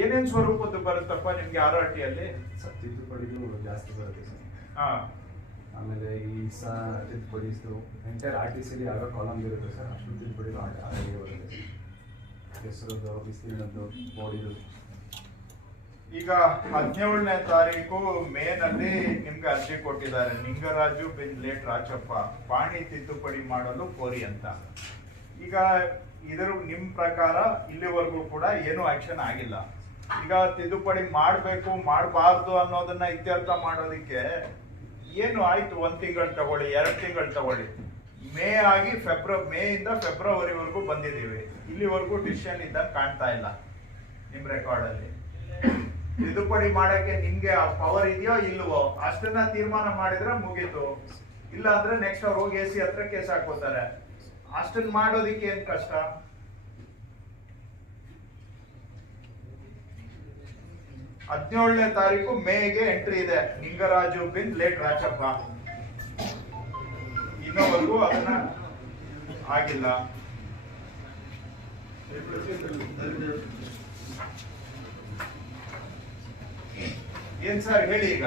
ಏನೇನ್ ಸ್ವರೂಪದ್ದು ಬರುತ್ತಪ್ಪ ನಿಮ್ಗೆ ಆರ್ ಆರ್ ಟಿಯಲ್ಲಿ ತಿದ್ದುಪಡಿದು ಜಾಸ್ತಿ ಬರುತ್ತೆ ಸರ್. ಹಾ. ಆಮೇಲೆ ಈ ಸ ತಿದ್ದುಪಡಿಸ್ದು ಎಂಟೈರ್ ಆರ್ ಟಿ ಸಿಲಿ ಯಾವ ಕಾಲಮ್ ಇರುತ್ತೆ ಸರ್ ಅಷ್ಟು ತಿದ್ದುಪಡಿದು ಆಗಿ ಬರುತ್ತೆ. ಹೆಸರದ್ದು ಬಿಸಿಲಿನದ್ದು ಬಾಡಿದು ಈಗ ಹದಿನೇಳನೇ ತಾರೀಕು ಮೇನಲ್ಲಿ ನಿಮ್ಗೆ ಅರ್ಜಿ ಕೊಟ್ಟಿದ್ದಾರೆ. ನಿಂಗರಾಜು ಬಿನ್ ಲೇಟ್ ರಾಜಪ್ಪ ಪಾಣಿ ತಿದ್ದುಪಡಿ ಮಾಡಲು ಕೋರಿ ಅಂತ. ಈಗ ಇದರ ನಿಮ್ಮ ಪ್ರಕಾರ ಇಲ್ಲಿವರೆಗೂ ಕೂಡ ಏನು ಆಕ್ಷನ್ ಆಗಿಲ್ಲ. ಈಗ ತಿದ್ದುಪಡಿ ಮಾಡಬೇಕು, ಮಾಡಬಾರ್ದು ಅನ್ನೋದನ್ನ ಇತ್ಯರ್ಥ ಮಾಡೋದಕ್ಕೆ ಏನು ಆಯ್ತು? ಒಂದ್ ತಿಂಗಳು ತಗೊಳ್ಳಿ, ಎರಡು ತಿಂಗಳು ತಗೊಳ್ಳಿ. ಮೇ ಆಗಿ ಫೆಬ್ರ ಮೇ ಇಂದ ಫೆಬ್ರವರಿವರೆಗೂ ಬಂದಿದ್ದೀವಿ. ಇಲ್ಲಿವರೆಗೂ ಡಿಸಿಷನ್ ಇದ್ದಂಗೆ ಕಾಣ್ತಾ ಇಲ್ಲ ನಿಮ್ ರೆಕಾರ್ಡ್ ಅಲ್ಲಿ. ತಿದ್ದುಪಡಿ ಮಾಡಕ್ಕೆ ನಿಮ್ಗೆ ಆ ಪವರ್ ಇದೆಯೋ ಇಲ್ವೋ, ಅಷ್ಟನ್ನ ತೀರ್ಮಾನ ಮಾಡಿದ್ರೆ ಮುಗೀತು. ಇಲ್ಲ ಅಂದ್ರೆ ನೆಕ್ಸ್ಟ್ ಅವ್ರು ಹೋಗಿ ಎ ಸಿ ಹತ್ರ ಕೇಸ್ ಹಾಕೋತಾರೆ ಅಷ್ಟನ್ನ ಮಾಡೋದಿಕ್ಕೆ ಏನ್ ಕಷ್ಟ? ಹದಿನೇಳನೇ ತಾರೀಕು ಮೇಗೆ ಎಂಟ್ರಿ ಇದೆ. ನಿಂಗರಾಜು ಬಿನ್ ಲೇಟ್ ರಾಜಪ್ಪ. ಇನ್ನೋವರೆಗೂ ಅದನ್ನ ಆಗಿಲ್ಲ. ಏನ್ ಸರ್ ಹೇಳಿ ಈಗ?